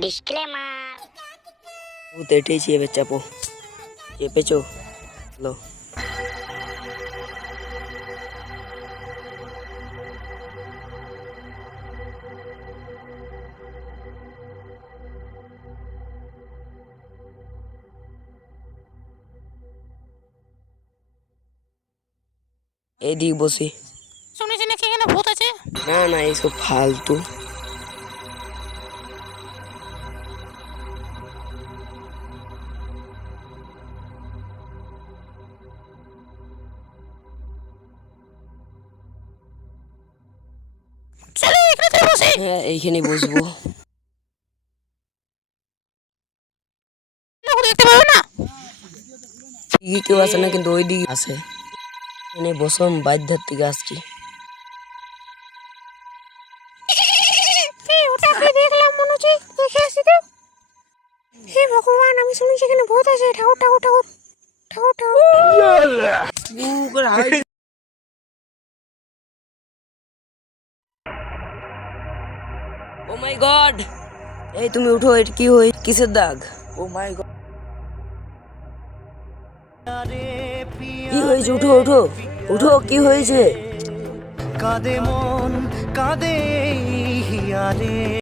Disclaimer. भूत एठे छे बच्चा पो ये पेचो लो এদিক বসি। শুনেছি নাকি এখানে ভূত আছে? না না এসব ফালতু। চলো এখানে চলে বসি। হ্যাঁ এইখানে বসবো। লোক দেখতে পাবে না। দিকে কেউ আসে না কিন্তু ওই দিকে আসে। এনে বসম বাধ্যর থেকে আসছি। ওটাকে দেখলাম মনে হচ্ছে দেখে আসি তো। হে ভগবান, আমি শুনেছি এখানে ভূত আছে। ঠাকুর ঠাকুর ঠাকুর ঠাকুর ঠাকুর। ও মাই গড, এই তুমি উঠো। এটা কি হই কিসের দাগ? ও মাই গড, কি হয়েছে? উঠো উঠো উঠো, কি হয়েছে? কাঁদে মন কাঁদে হিয়ারে।